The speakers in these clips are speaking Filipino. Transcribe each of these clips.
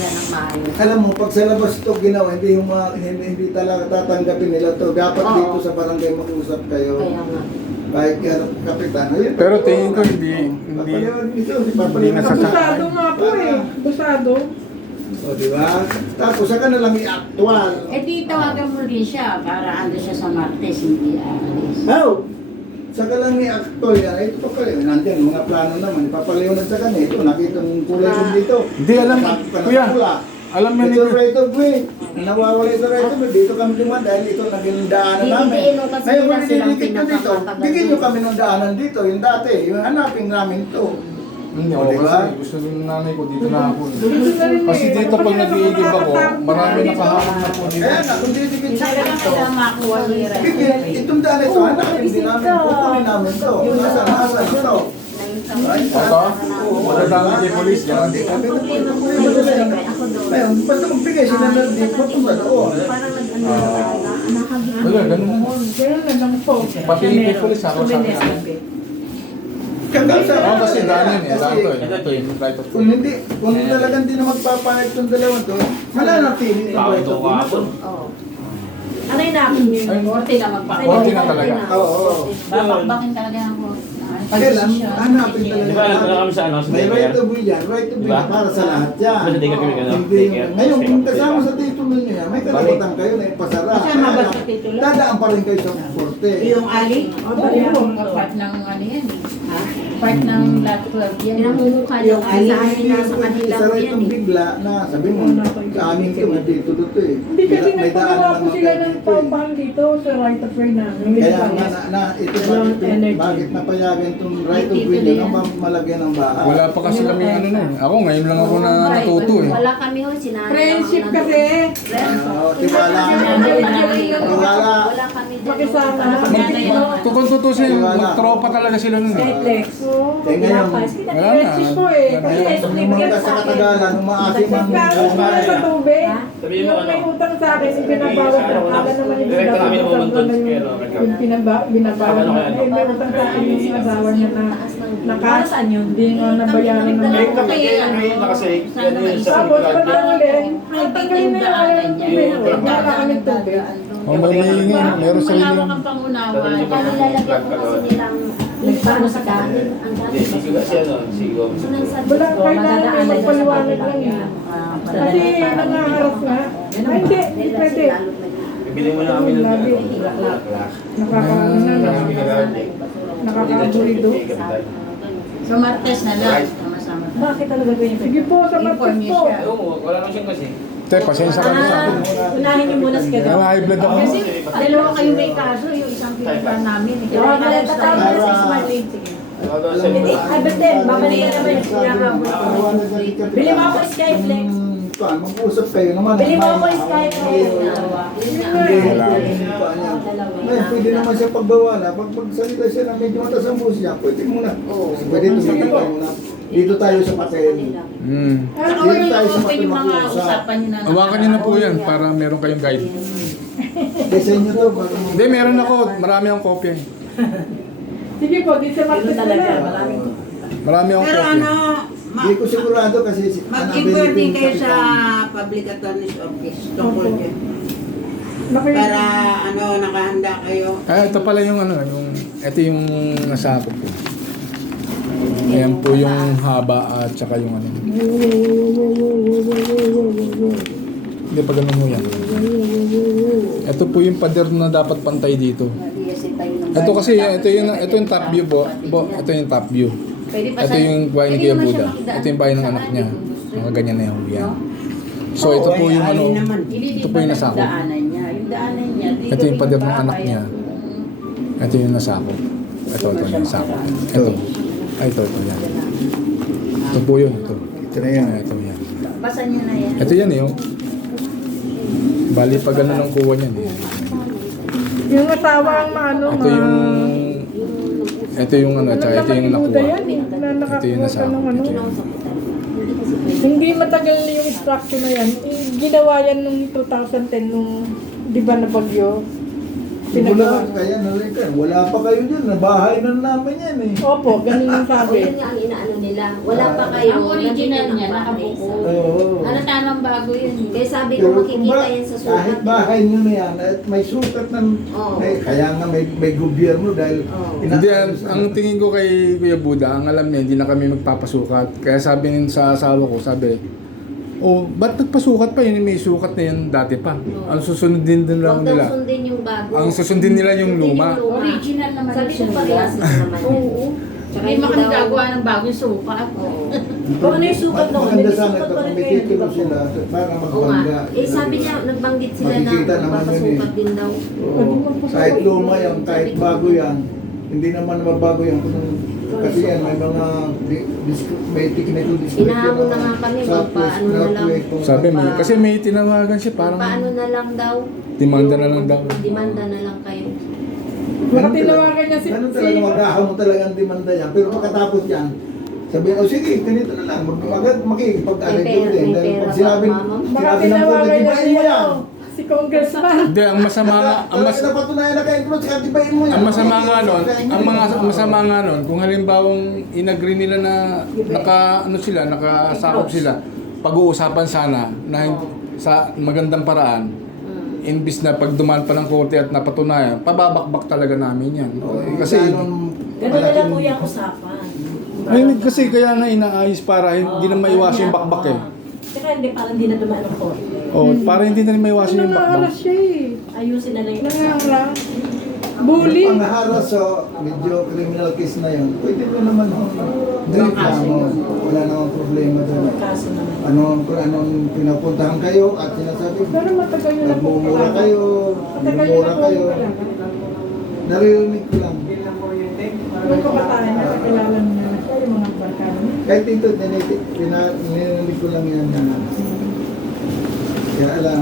nila ng maayos. Alam mo, pag sa labas ito ginawa, hindi talaga tatanggapin nila to. Dapat Oo. dito sa barangay mag-usap kayo. Kaya nga. Kahit kapitan. Ayun, Pero tingin ko hindi Busado nga po eh. Busado. O, di ba? Tapos, saka na lang i-actual. Eh di tawagan mo rin siya para ando siya sa Martes, hindi aalis. How? Saka lang i-actual yan. Ito pa pala. Nandiyan, mga plano naman. Ipapaliwanag sa kanya. Ito, nakita ng kulay kong dito. Hindi, alam, kuya. Alam mo Ito nito. right of way. Nawawala ito right of way. Dito kami dumaan dahil ito naging daanan namin. Bibigyan mo kasi Ngayon, nila kung silang nililipit nyo dito, pinapakatagal. bigyan nyo kami ng daanan dito. Yung dati, yung hanapin namin to. Hindi, O, ako diba? kasi gusto ng nanay ko dito na ako. Kasi dito pag nag-iigib ako, marami nakaharap na po dito. Kaya nga, kung didikit siya Talagang dito, kailangan makuha ni Ray. bigyan, itong daan ito, hanapin din namin. Kukunin namin to. Nasa ito. Ito, magandang kay polis yan. Problema ko ngayon, ako doon. Ngayon, basta magbigay sila ng dito, punta doon. Parang nag-ano Wala, ganun na. Kaya nga lang po. Pati kay polis ako sa akin. Kagasa. Oo, kasi daan yun eh. Daan to eh. Ito yung right of Kung hindi, kung talagang hindi na magpapahit itong dalawang to, mananatili yung right of way na to. Oo. Ano yung namin yun? Korte na magpapakita. Korte na talaga. Oo. Babakbakin talaga ako. Kailan, hanapin Di ba, talaga. wala kami sa ano, sa May Decker? right of way yan, right of way Diba? para sa lahat yan. Sa Decker kami gano'n? Hindi yung- Ngayon, kung kasama sa titulo niyo yan, may karapatan kayo na ipasara. Kasi mabas sa titulo. Dadaan pa rin kayo sa korte. Yung ali? Oo. Part ng ano yan eh. Part ng lot 12 yan. Pinamumukha yung ali. Sa amin na sa kanila Isa rin yan itong eh. bigla na sabi mo, sa amin ito, may titulo to eh. Hindi kasi May daan nagpagawa po naman sila kayo ng dito eh. pampang dito sa right of way namin. Kaya nga ito Dalawang energy. bakit napayagan itong right of way na ang malagyan ng bahay. Wala pa kasi kami ano na eh. Ako ngayon lang ako na natuto eh. Wala kami ho, sinanay. Friendship kasi. Oo, tiwala. Tiwala. Wala kami dalawa. Pakisama. Kung tutusin, magtropa talaga sila nun eh. Flex. Eh ngayon, Wala na. Friendship po eh. Kasi nung mga sa katagalan, nung maasim ang nagkakaroon ko na sa tubig. Sabihin mo Yung ano? may utang sa akin, yung binabawat ko. Akala naman yung Direct kami binabawat namumuntot ko. kay ano, Yung binabawat ko. Eh, may utang sa akin yung asawa niya na nakasaan yun. Hindi nga nabayaran ng Direct kami, ano yun, nakasave. Yan yun sa Tapos Brad. pagkakuli, tanggalin na yung ayaw ng tubig. Wala kami tubig. Oh, may hihingi. Meron sa Malawak inyo. ang pangunawa. Dahil Kaya nilalagyan ko kasi nilang paano sa dahil. Ang Hindi, dami. si Guga siya nun, si Gom. Wala, kailangan may magpaliwanag lang yun. Kasi nangaharap nga. Ay, hindi pwede. Ibili mo na kami ng Labi. Nakakaburido. So Martes na lang. Sama-sama. Bakit talaga ganyan? Sige po, sa Inform Martes niyo po. siya. Oo, wala naman siyang kasi. Te, pasensya ka na sa akin. Unahin niyo muna si Kaya high blood ako. Kasi dalawa kayo may kaso, yung isang pinagpan namin. Kaya tatawag na sa Smart Lane. Sige. Ay, but then, babalikan naman yung pinakabot. Bili mo ako Skyflex. Mag-usap kayo naman. Bili mo ako Skyflex. Ngayon, pwede naman siya pagbawa na. Pag magsalita siya na medyo matas ang buhos niya, pwede muna. Pwede tumigil tayo muna. Dito tayo sa papel. Saka huwag niyo open yung mga usapan niyo na. Hawakan niyo na po yan para meron kayong guide. Kasi inyo to, bago mo. Hindi, meron ako. Marami akong kopya eh. Sige po, di sa Martes na lang. Marami akong Pero kopya. ano, Hindi ko sigurado kasi mag-inquiry din kayo sa Public Attorney's Office tungkol dyan. Para ano, nakahanda kayo. Ah, ito pala yung ano, ito yung nasakop ko. Ayan po yung haba at saka yung ano. Hindi pa ganun mo yan. Ito po yung pader na dapat pantay dito. Ito kasi, ito yung top view po. Ito yung top view. Ito yung bahay ni Kuya Buda. Ito yung bahay ng anak niya. Mga ganyan na yung yan. So ito po yung ano, ito po yung nasakop. Ito yung pader ng anak niya. Ito yung nasakop. Ito yung nasakop. Ito. Ay, ito yan. Ito po yun. Ito na yan. Ito yan. Basa niyo na yan. Ito yan eh. Oh. Bali pa ganun ang kuha niyan eh. Yung asawa ang maano, Ito yung ano, tsaka ito yung nakuha. Ito yung nasa nasakop. ano. Ito yun. Hindi matagal yung instruction na yan. Ginawa yan nung 2010 nung, di ba na bagyo? Wala, kaya nalika. Wala pa kayo dyan. Nabahay na namin yan eh. Opo, ganun yung sabi. Yun nga ang inaano nila. Wala pa kayo. Ang original niya, nakabuko. Oo. Ano tama mo bago yun. Kaya sabi ko Pero kung makikita ba, yan sa kahit sukat. bahay nyo na yan, at may sukat ng, Oo. kaya nga may gobyerno dahil Oo. Hindi, ang tingin ko kay Kuya Buda, ang alam niya, hindi na kami magpapasukat. Kaya sabi sa asawa ko, sabi, oh, ba't nagpasukat pa yun? May sukat na yan dati pa. Ang susunod din lang Huwag daw nila. sundin yung bago. Ang susundin nila yung Sundin luma. Original naman Sabi ko yung parehas sukat. na naman. Oo. Tsaka hindi daw- makagagawa ng bagong sukat. Oo. Kung ano yung sukat ng maganda may sana sukat ito pa kung rin may kayo, di titulo ba? sila para Oo magbangga. nga. Eh sabi niya, nagbanggit sila na Makikita naman yun magpapasukat eh. din daw. Oo. Kahit luma yan, kahit bago yan, hindi naman mabago yan. Kasi yan, may mga may technical description. Inahamon na nga kami, magpaano na lang. Sabi mo, kasi may tinawagan siya, parang Paano na lang daw? demanda na lang daw. Demanda na lang kayo. Baka tinawagan niya si... Ganun talaga, maghahamon talaga ang demanda yan. Pero pagkatapos yan, sabihin, oh sige, ganito na lang. Makikipag-arrange May pera, din. may Dahil pera pag ba, sinabi, mama? Baka sinabi ng tinawagan korte, niya tibayin si, mo yan. si Congressman. Hindi, ang masama nga, Napatunayan na kayo, saka tibayin mo yan. ang masama nga nun, ang masama nga nun, kung halimbawang inagree nila na nakasakop sila, pag-uusapan sana na sa magandang paraan, imbis na pag dumaan pa ng korte at napatunayan, pababakbak talaga namin yan. Kasi, Ganun na lang kuya ang usapan. ay, kasi kaya nga inaayos para hindi na maiwasan yung bakbak eh. Tsaka hindi, parang hindi na dumaan ang korte. Oh, para hindi na maiwasan yung bakbak. Nangaharas siya eh. Ayusin na lang yung Nangaharas. Bully. Ang haras, so, medyo criminal case na yun. Pwede mo naman direct na mo. Wala namang problema doon. Kaso naman. Kung anong pinapuntahan kayo at sinasabi, Pero matagal nyo na po. nagmumura kayo, Matagal nyo nagmumura na po. kayo. Naririnig ko lang. Nung kabataan na kakilala nyo na siya, yung mga barkada niya. Kahit dito, narinig ko lang yan. Kaya alam,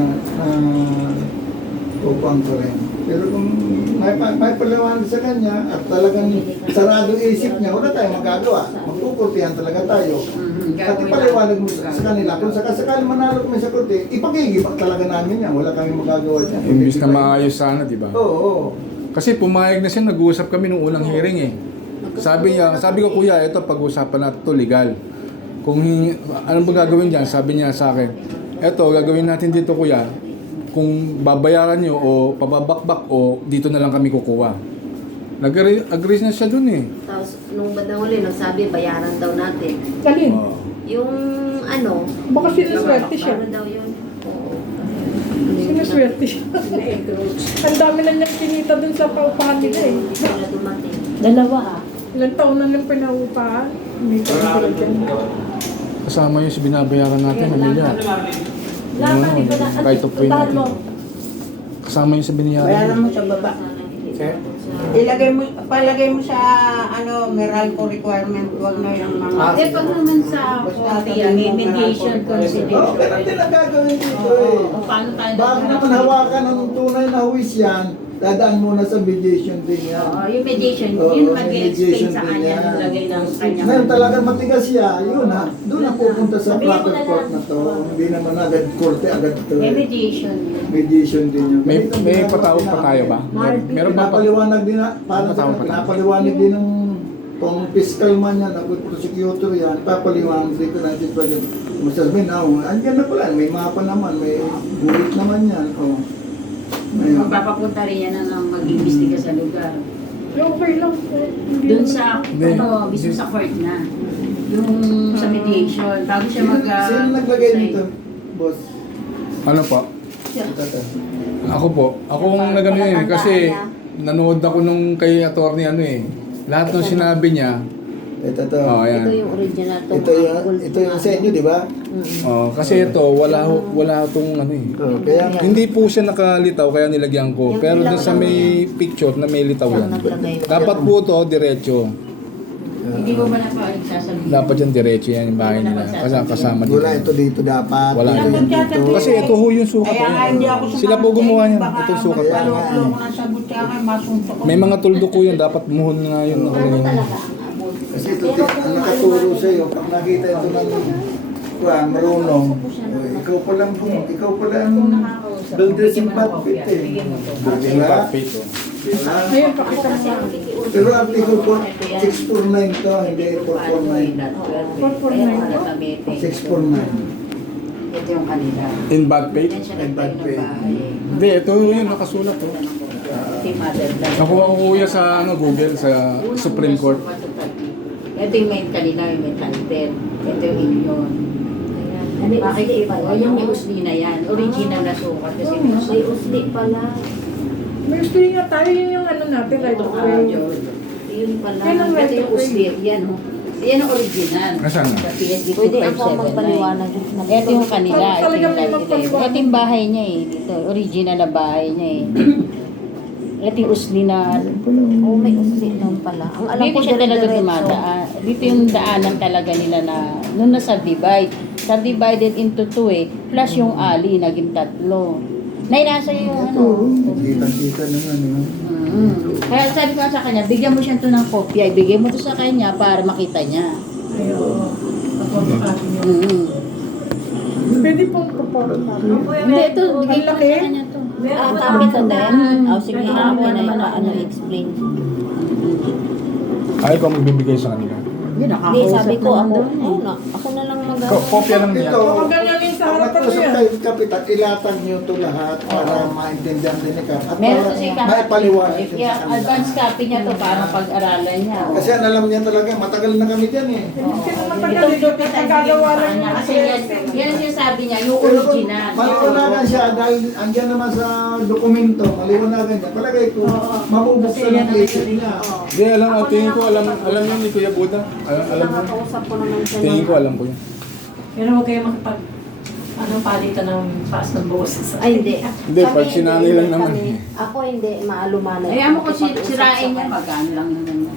upang ko rin. Pero kung may paliwanag sa kanya at talagang sarado isip niya, wala tayong magagawa. Magkukurtihan talaga tayo. At ipaliwanag mo sa kanila, kung sakasakali manalo kami sa kurti, ipagigibak talaga namin yan. Wala kami magagawa dyan. Imbis na maayos sana, di ba? Oo. Kasi pumayag na siya, nag-uusap kami nung unang hearing eh. Sabi ko, kuya, ito pag-usapan natin to legal. Kung anong ba gagawin dyan, sabi niya sa akin, ito, gagawin natin dito kuya, kung babayaran nyo o pababakbak o dito na lang kami kukuha. Nag-agree na siya dun eh. Tapos nung bandang huli, nagsabi, bayaran daw natin. Kalin. Oh. Yung ano, Baka sinaswerte siya. paano daw yun? Oo. Sinaswerte siya. Ang dami na niyang kinita dun sa paupahan nila eh. Hindi sila dumating. Dalawa ah. Ilang taon na nang pinaupahan. May kapatid dyan. Kasama yung binabayaran natin, pamilya. Lahat, di ba na? Kahit po yun Tahan mo. Kasama yung sa binayaran. Bayaran mo sa baba. Palagay mo sa Meralco requirement, wag na yung mga... Eh, pag naman sa korte yan, may mediation Oo, consideration. ganun din ang gagawin dito eh. O, paano tayo Bago naman hawakan ng tunay na huwis yan, dadaan muna sa mediation din yan. Oo, yung mediation, Oo, yun may mediation mag-explain sa din kanya, yan. naglagay ng kanya. Ngayon talagang matigas siya, yun ha, doon na pupunta sa Sabihin mo proper na court lang. na to. Hindi naman agad korte, agad ito. May mediation. Mediation din yun. May Ganito ang may ginagawa patawag pa namin. tayo ba? Meron ba pa? Pinapaliwanag din na, paano Patawag pa tayo. pinapaliwanag din ng kung fiscal man yan, ako prosecutor yan, papaliwanag dito natin pwede. Masasabihin, andyan na pala, may mapa naman, may gulit naman yan. Oh. Ngayon. Magpapapunta rin yan ng mag-imbestiga sa lugar. Okay lang. Hindi Doon naman- sa, Hindi. mismo sa court na. Yung sa mediation, bago siya Sino naglagay dito, boss? Ano po? Ito. Ako po. Ako ang nagano yun eh, kasi nanood ako nung kay attorney ano eh. Lahat ng sinabi niya, Ito. oh, Ito ayan. yung original. Ito yung sa inyo, di ba? Oh, kasi ito wala tong ano eh. Oh, kaya nga. Hindi po siya nakalitaw kaya nilagyan ko. Yung Pero ilang doon sa lang may picture na may litaw Siyang yan. naglagay. Dapat po to diretso. hindi mo ba na pa nagsasabihin? Dapat yan diretso yan yung bahay nila. Kasama dito. Wala ito dito dapat. Wala ito ito. yan dito. Kasi ito ho yung sukat. Kaya nga hindi ako Sila po gumawa niyan. Itong sukat. Kaya nga. Ano ko na sa butya kay masunto ko. May mga tuldok ko yun. Dapat muhon nga yun. Ano talaga ang abot? Kasi ito, ang nakaturo sa iyo, pag nakita ito ng marunong, ikaw pa lang ang builder sympathetic eh. Diba? Diba? Ayun, pakita mo. Pero article 649 to, hindi 449. 449. 649. Ito yung kanila. In bad faith? Yan siya In bad nagtayo ng faith. bahay. Hindi, ito yun, nakasulat to. Ito yung mother land. Nakuha ko kuya sa Google, sa Supreme Court. Ito yung may kanila, yung may title. Ito yung inyon. Makikita ko, yung may usli na yan. Original na sukat kasi may usli pala. May gusto nga tayo, yun yung ano natin, right of way. Yun pala. Yan ang right Ito yung of way. usli. Yan o. Yan ang original. Nasaan na? Sa PSD Pwede ako 2579. magpaliwanag. Ito yung kanila. Ito Talagang yung may title. magpaliwanag. Ito yung bahay niya eh. Dito, original na bahay niya eh. Ito yung usli na... Oh, may usli nun pala. Ang alam Dito ko siya talaga dire-diretso. dumadaan. Dito yung daanan talaga nila na nung na-subdivide. Subdivided into 2 eh. Plus yung alley, naging 3. Nainasa yung ano. Kita-kita naman. Kaya sabi ko sa kanya, bigyan mo siya ito ng kopya. Ibigay mo ito sa kanya para makita niya. Pwede pong propose natin. Hindi, ito, bigay ko Malaki? sa kanya ito. Ah, kami to din. Oh, sige, ako na ano, explain. Ayaw ko magbibigay sa kanila. Yun, Hindi, nakakausap sabi ko, naman ako, doon eh. ako na lang mag Kopya lang niya. Ito, Kung ganyanin sa harapan Pag-usap niya. kayo, Kapitan, ilatag niyo ito lahat para maintindihan din ni Kap. At Meron para kasi maipaliwanag if din sa kanila. advance copy niya to para pag-aralan niya. Kasi ang alam niya talaga, matagal na kami dyan eh. Sino matagal dito, nagagawa lang Kanya, yung kasi yan ang sinasabi niya, yung Pero kung original. maliwanagan siya dahil andyan naman sa dokumento, maliwanagan niya. Palagay ko, mabubuksan ang isip niya. Hindi, tingin ko, alam yun ni Kuya Buda. Alam mo. Nakausap ko naman siya. Tingin ko, alam ko yun. Pero huwag kayo makipag, palitan ng paas ng boses. Ay, hindi. Hindi, pag sinanay lang naman. Ako hindi, maalumanay. Ayaw mo kung sirain niya, magkano lang naman yan.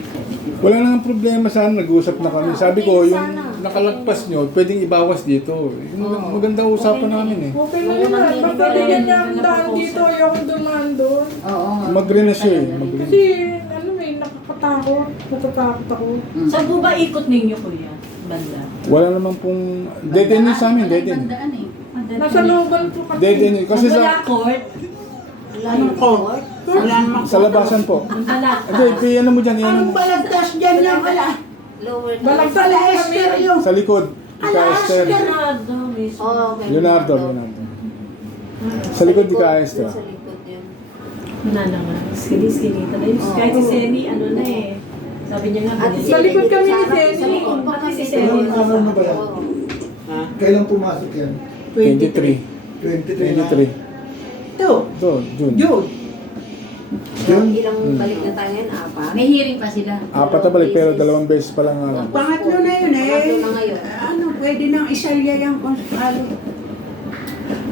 Wala nang problema sana, nag-uusap na kami. Sabi ko, yung nakalagpas nyo, pwedeng ibawas dito. Yung maganda usapan namin eh. Okay na yun. Basta bigyan niya ang daan dito, ayokong dumaan doon. Oo. Mag-green na siya eh. Mag-green. Kasi, ano nakakatakot. Natatakot ako. Saan po ba ikot ninyo, kuya? Banda? Wala naman pong... Dead end yun sa amin, dead end. Bandaan eh. Nasa looban po kasi. Dead end yun. Kasi Wala sa... court? Anong court? Wala namang Sa labasan po. Anak. Hindi, ano mo dyan, yan. Anong balagtas dyan yan? Wala. Lower Balagtas Wala kami. Esther yung. Sa likod. Ka Esther. Leonardo, mismo. Oh, okay. Leonardo. Sa likod di ka Esther. Sa likod yun. Wala naman. Skinny na yun. Kahit si Seni, ano na eh. Sabi niya nga, At binili. Sa likod kami ni Jenny. Sa likod pa Pati si kami. Jenny. Ilang araw na ba yan? Ha? Kailan pumasok yan? 23. 23 na. 23. Ito. Ito, June. June. June? Ilang balik na tayo yan? Apat? May hearing pa sila. Apat na balik, pero 2 beses pa lang. Pangatlo na yun eh. Pangatlo na ngayon. Ano, pwede nang isalya yung konskalo.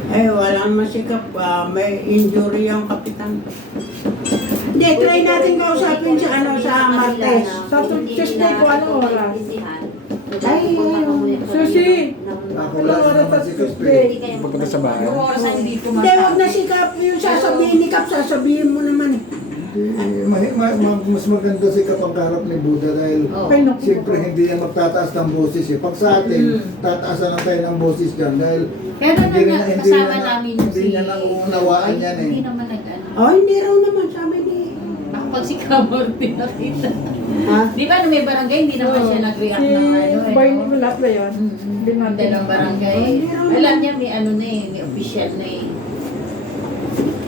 Ay, wala naman sikap. May injury yung kapitan. Hindi, try natin kausapin sa ano sa Martes. Sa Tuesday ko, anong oras? Ay, Sushi. Ako wala naman si Kuspe. Pagpunta sa bahay. Yung oras na hindi ko hindi, wag na sikap. Yung sasabihin ni Kap, sasabihin mo naman eh. Mas maganda si Kapang kaharap ni Buddha dahil Ay, naku. siyempre hindi yan magtataas ng boses eh. Pag sa atin, tataasan lang tayo ng boses dyan dahil Pero kasama namin yung hindi niya nauunawaan yan eh. Hindi naman nag-ano. Oh, hindi raw naman, sabi ni. Ako pag si Kamor pinakita. Ha? Di ba nung may barangay, hindi naman siya nag-react Si ng ano eh. Boy no? Mulat ba yun? Hindi natin. Dalawang barangay. Alam niya may ano na eh, may official na eh.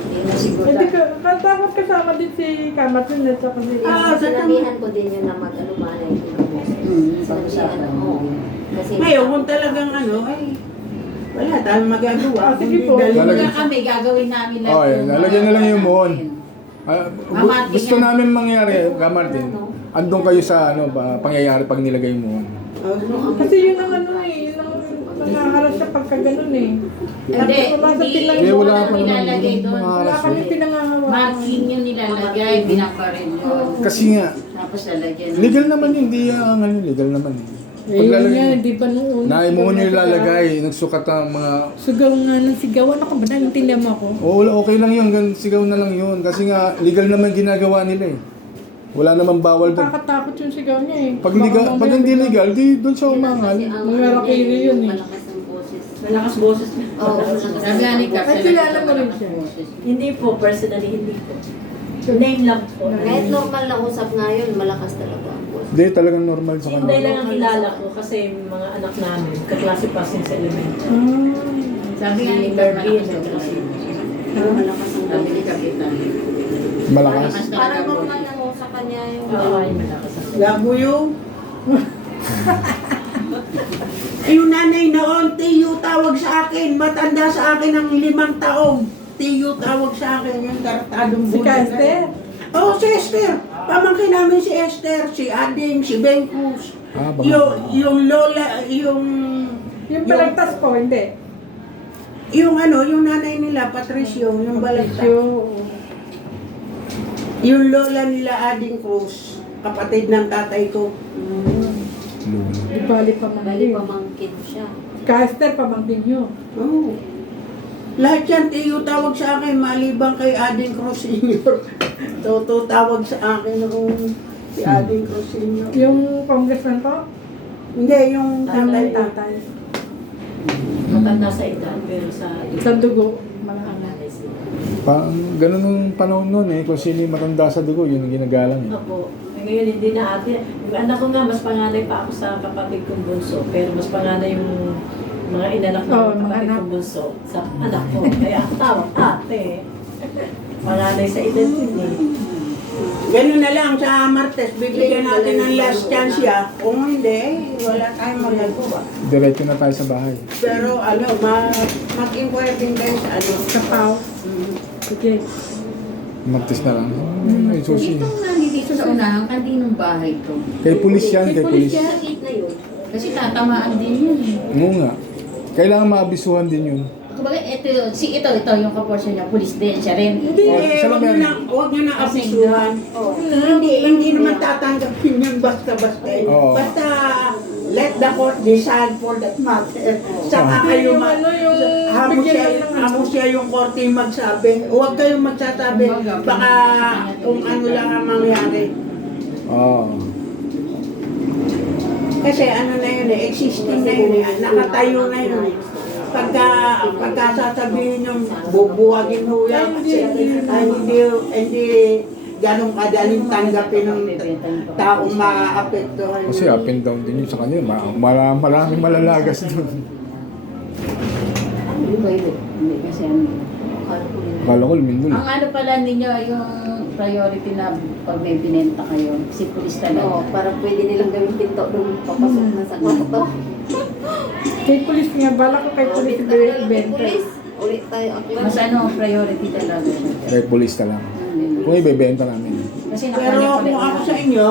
Hindi na siguro. Hindi ka, dapat kasama din si Kamat yun at saka si... Sinabihan ko din yun na mag-alumanay. Pag-usapan. Kasi Ngayon, kung talagang ano, ay, wala tayong magagawa. Ah, sige Kundi po. dali- Lalagyan- Kaya kami, gagawin namin lahat. Oh, yan. Lalagyan na lang yung mohon. Martin Gusto yan. namin mangyari, Martin. Andun kayo sa pangyayari pag nilagay mo. Kasi yun ang ano eh, yun ang nangaharap siya pagka ganun eh. Hindi, Wala sa hindi. pinang- Eh, wala Wala pa naman nilalagay yung doon. mga Wala rason. kami pinangahawa. Marking yung nilalagay, binaparin yun. Kasi nga, Tapos lalagyan. legal naman yun, hindi ang ano, legal naman. Eh, yun nga, di ba nung una? Naimo nyo ilalagay, nagsukat ang mga... Sugaw nga ng sigawan ako ba? Naintindihan mo ako? Okay lang yun, sigaw na lang yun. Kasi nga, legal naman ginagawa nila eh. Wala namang bawal doon. Nakakatakot yung sigaw niya eh. Pag hindi legal, di doon siya umangal. Mangyayari yun eh. Malakas ang boses. Malakas boses. Oo, Sabi nga ni Cap, Ay, kilala mo rin siya. Hindi po, personally, hindi po. Name lang po. Kahit normal na usap nga yun, malakas talaga ang boses. Hindi, talagang normal sa Hindi kanila. lang ang kilala ko kasi mga anak namin, kaklase pa sin sa elementary. Ah. Sabi nga ni Kirby, sabi ni Kapitan. Malakas. Parang normal lang sa kanya yung malakas. Labo yung. Yung nanay noon, Tiyo tawag sa akin. Matanda sa akin ng 5 taong. Tiyo tawag sa akin. Yung tartadong Si bulan. Esther? Oo, si Esther. Pamangkin namin si Esther, si Ading, si Benkus. Ah, baka. Yung lola, yung Balagtas po, hindi. yung nanay nila, Patricio, yung balagta. Yung lola nila, Ading Cruz, kapatid ng tatay ko. Di bali pamangkin. Pamangkin siya. Esther, pamangkin nyo. Oo. Lahat yan, Tiyo tawag sa akin, maliban kay Ading Cruz Sr. Toto tawag sa akin nung si Ading Cruz Sr. Yung congressman po? Hindi, yung tatay. Tatay. Matanda sa edad, pero sa Sa dugo. Malaki. Ganun nung panahon nun eh, kung sino yung matanda sa dugo, yun ang ginagalang eh. Opo. Ngayon hindi na ate. Yung anak ko nga, mas panganay pa ako sa kapatid kong bunso. Pero mas panganay yung mga inanak ng Oo, mga kapatid anak. kong bunso sa anak ko. Kaya ako tawag ate. Panganay sa edad yun eh. Ganun na lang sa Martes, bibigyan natin ng last chance ya. Kung hindi, wala tayong magagawa. Diretso na tayo sa bahay. Pero mag-inquire din kayo sa Kapaw. Sige. Magtis na lang. Ay, susi. Itong nandito sa unahan, kaninong bahay to? Kay pulis yan, kay pulis. Sa gitna yun. Kasi tatamaan din yun eh. Oo nga. Kailangan maabisuhan din yun. Kumbaga, ito yung kaportion niya, pulis din, siya rin. Hindi, Oh, huwag nyo na abisuhan. Hindi naman tatanggapin yung basta-basta. Oo. Basta let the court decide for that matter. Saka kayo hamo siya yung korte yung magsabi. Huwag kayong magsasabi. Baka kung ano lang ang mangyari. Oo. Kasi ano na yun eh, existing na yun eh. Nakatayo na yun eh. Pagka sasabihin yung bubuwagin ho yan kasi hindi ganong kadaling tanggapin ng taong maaapektuhan. Kasi up and down din yun sa kanya. Maraming malalagas doon. Hindi ba yun? Hindi kasi ano. Akala ko lumindol. Ang ano pala ninyo, yung priority na pag may binenta kayo, si pulis talaga. Oo, parang pwede nilang gawing pinto nung papasok na sa kwarto. Kay pulis nga, bala ko kay pulis ibenta. Ulit tayo ako. Mas ano, priority talaga. Kay pulis na lang. Kung ibebenta namin. Kasi Pero nakanya kung ako sa inyo,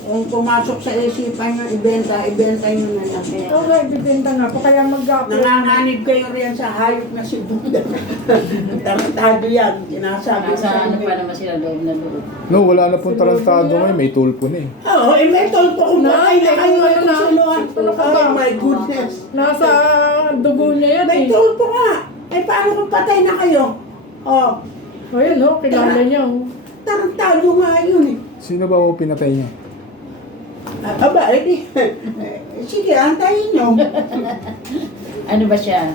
kung pumasok sa isipan yung ibenta nyo na lang. Oo nga, ibibenta nga po. Kaya mag-apply. Nanganganib kayo riyan sa hayop na si Buddha. Tarantado yan, sinasabi Nasa sa ano inyo. pa naman sila loob na loob. No, wala na pong tarantado ngayon. May tulpo na eh. Oo, may tolpo kung bakay na kayo ay Ano na? kusunuhan. Ano ka ba? Oh my goodness. Nasa dugo niya yan May eh. tolpo nga. Ay paano kung patay na kayo? Oh, O yun o, kilala niya o. tarantado nga yun eh. Sino ba po pinatay niya? Aba, edi. Sige, antayin nyo. Ano ba siya?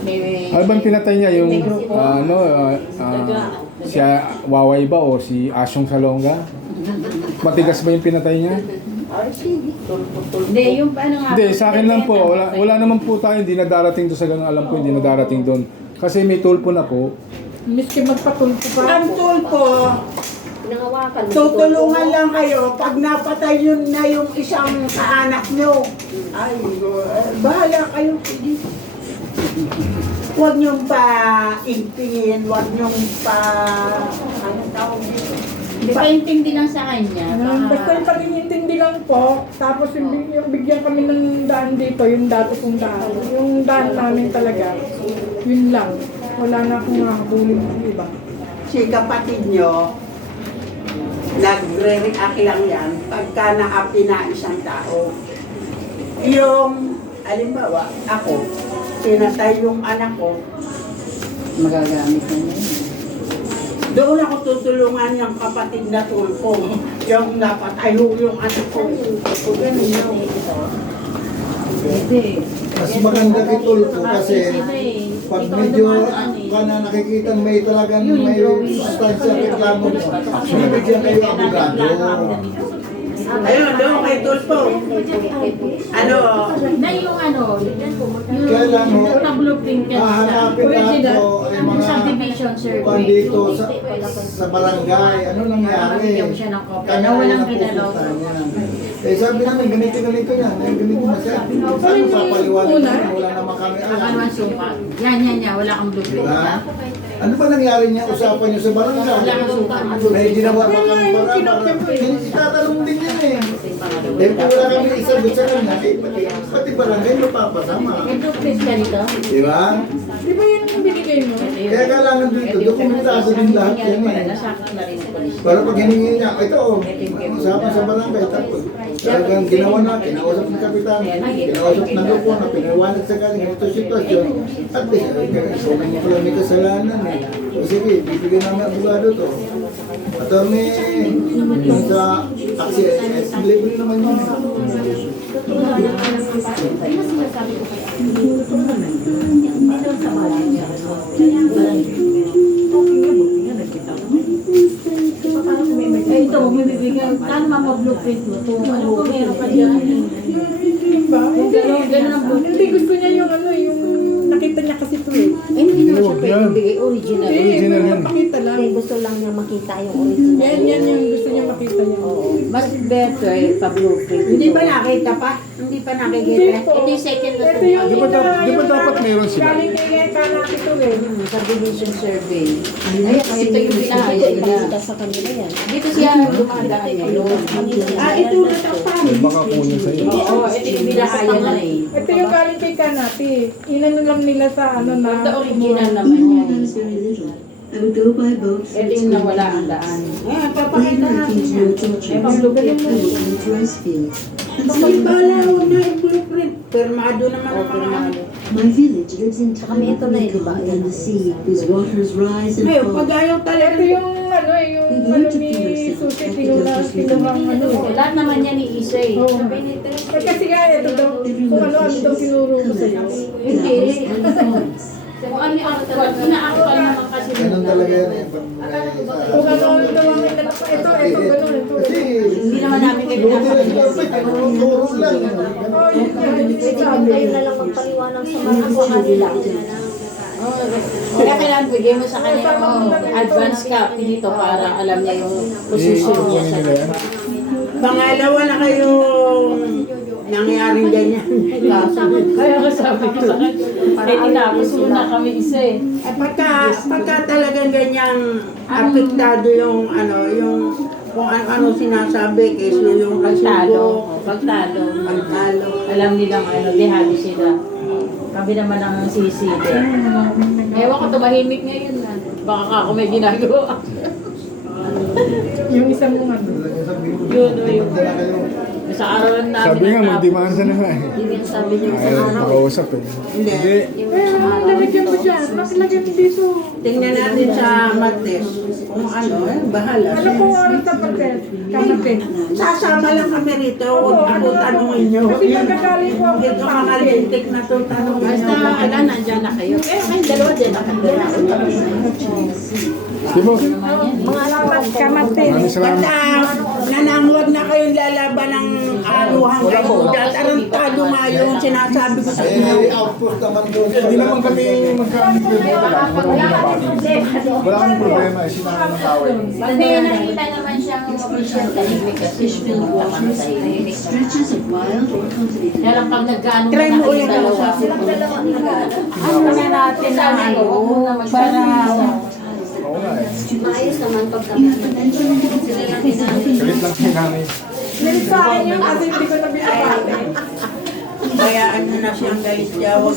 May... Ano bang pinatay niya? Yung May grupo? si Waway ba o si Asyong Salonga? Matigas ba yung pinatay niya? Ay, sige. Hindi, yung paano nga. Hindi, sa akin lang po. Wala naman po tayo. Hindi na darating doon sa ganun. Alam ko hindi na darating doon. Kasi may tulpo na po. Miski magpatulpo pa. Ang tulpo, Nangawakan. tutulungan lang kayo pag napatay yun na yung isang kaanak nyo. Ay, bahala kayo. Sige. Huwag niyong pa-ingpingin, huwag niyong ano tawag dito? Hindi pa intindi lang sa kanya. Basta yung pag-iintindi lang po, tapos yung bigyan kami ng daan dito, yung dati kong daan. Yung daan namin talaga, yun lang. Wala na akong makakabulin ng iba. Si kapatid nyo, nagre-react lang yan pagka naapi na isang tao. Yung, halimbawa, ako, pinatay yung anak ko, Magagamit na niya. doon ako tutulungan yung kapatid na tulpo. Yung napatay yung anak ko. O ganun yun. Hindi. Mas maganda kay tulpo kasi pag medyo ka na nakikita may talagang may sustansya reklamo mo, bibigyan kayo abogado. Ayun, doon kay Tulpo. Ano, Na yung ano, Kaya lang, yung na-blueprint ka siya. hahanapin Original. ako ay Yung mga subdivision survey. pandito sa barangay. Ano nangyari? Bigyan siya ng kopya Kanya na walang napupunta pinaloko. niya. Eh sabi namin, ganito yan. Eh, ganito na siya. Sabi papaliwanag Una? na wala naman kami Ang alam. ano ang suka. Yan. Wala kang blueprint. Diba? Ano ba nangyari niya? Usapan niyo sa barangay? Wala kang suka. May ginawa pa kami para. Itatanong din yan eh. Dahil kung wala kami isagot sa kanya, eh, pati barangay mapapasama. May blueprint ka nito? Diba? Di ba yun yung binigay mo? Kaya kailangan dito, dokumentado din lahat yan eh. Nasakot na rin ng polis. Para pag hiningi niya, ito oh, usapan sa barangay, tapos talagang ginawa na, kinausap ng kapitan, kinausap ng grupo na pinawanag sa kanya, ito sitwasyon, at least, ikaw naman pala may kasalanan eh. O sige, bibigyan namin ang abogado to. Attorney, yung sa access, libre naman yun eh. Eh, ito, bibigyan. Saan mapa-blueprint mo? Ito, ano ko, meron ka dyan. Ba? Ganun ang blueprint. Hindi, gusto niya yung ano, yung nakita niya kasi ito eh. Eh, hindi naman siya Huwag pwede yan. bigay original. Hindi, Original yan. makita lang. Hindi, gusto lang niya makita yung original. Yan yung gusto niya makita niya. Mas better pa-blueprint. hindi ba nakita pa? Hindi pa Hindi nakikita? po. Ito yung second na Ito yung Di ba dapat meron sila? galing kay Kanak ito eh. Subdivision survey. Ayun, ito yung binahaya nila. Ipakita sa kanila yan. Dito siya dumadaan niya. Ah, ito na pa. Baka kunin sa'yo. Oo, ito yung binahaya na eh. Ito yung galing kay Kanati. Inano lang nila sa ano na. Ito original naman yan. very little. I would go by boat. Ito yung nawala ang daan. Eh, papakita natin yan. Eh, pag-blueprint I work in the rice fields. Hindi ba alam na yung blueprint? Permado naman ang mga My village lives Kami entirely ito na eh, di ba? in the sea, whose waters rise and Ngayon, fall. pag ayaw talaga Ito yung ano eh, yung ano ni Susi, tinurang ano eh. Lahat naman yan ni Isay. Oo. Eh, kasi nga ito daw, kung ano daw tinuro ko sa'yo. Hindi. And ponds. Kung ano yung actual, ina-actual naman kasi Ganun talaga yan eh. Kung ano daw ang inanap pa, ito, ganun, ito. Kasi, hindi naman namin kayo luti na pinapakita. sila, tinuro lang. Oh, yun Kayo na lang magpaliwanag sa mga kanila. Kaya kailangan bigay mo sa kanya yung advance copy dito para alam niya yung posisyon niya sa nila yan. Pangalawa na kayong nangyaring ganyan. Kaya nga sabi ko sa kanya, eh tinapos muna kami isa eh. At pagka talagang ganyang apektado yung ano, yung kung ano sinasabi, kaysa yung pagtalo. kasubo, Pagtalo. pagtalo. Alam nilang ano, dehado sila. Kami naman ang sisili. Ewan ko, tumahimik ngayon na. Baka ka ako may ginagawa. Yung isang mong ano. Yun, yun. Sa araw namin Sabi nga, mag-demanda na nga eh. Yun yung sabi niya sa Ayaw, araw. makausap eh. Hindi. Eh, lalagyan mo dyan. Nakilagyan mo dito. Tingnan natin sa Martes. Kung ano, bahala. Ano kung oras sa papel? Kamapin. Sasama lang kami rito. Oo, Huwag ano po tanongin nyo. Kasi magkagaling ko ako Ito sa mga lintik na to tanongin Basta, nyo. ala, nandyan na kayo. Pero kayong dalawa dyan nakatira. Di ba? mga alamat kamapin. Maraming salamat. Nanangwag na kayong lalaban ng aruhang kaguda. Tarantado nga yung sinasabi ko sa inyo. Eh, outpost naman doon. Hindi naman kami magkamit ng bote lang. Wala kang problema eh. Sinabi ng tao eh. Hindi, nakita naman siyang official tahimik kasi naman tahimik. Stretches of wild or cultivated Kaya lang pag nagkaano Try na mo kayong ulit ang dalawa. sabi ko. Ano na natin na ano, para Oo nga eh. Maayos naman pag kami. Galit lang si nanay. Meron sa akin yun kasi hindi ko na binabate. Kaya ano na siyang galit siya. Huwag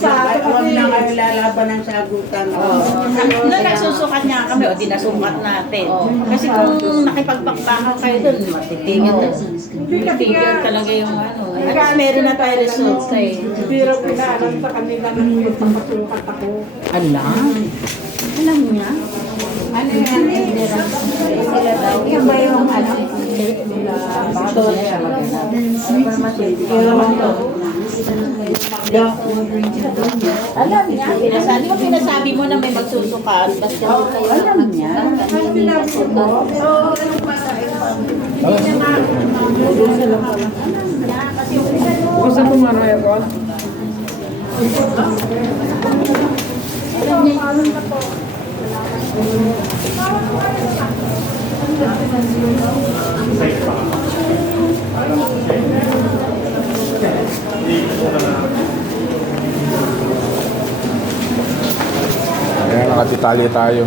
na kayo lalaban ng sagutan. nung nagsusukat niya kami, o di nasukat natin. Kasi kung nakipagpakpakan kayo doon, matitigil na. Hindi kasi Tigil nga, talaga yung ano. At least meron na tayo resulta eh. hindi raw pinaalam sa kanila nang may pagpasukat ako. Alam niya? Ano yan? Yan ba yung ano? Alam niya, pinasabi mo na may magsusukat. Basta kayo alam niya. Ano sinabi ko po? Oo, ano pa? Basta pumano yan ko. Kaya nakatitali tayo.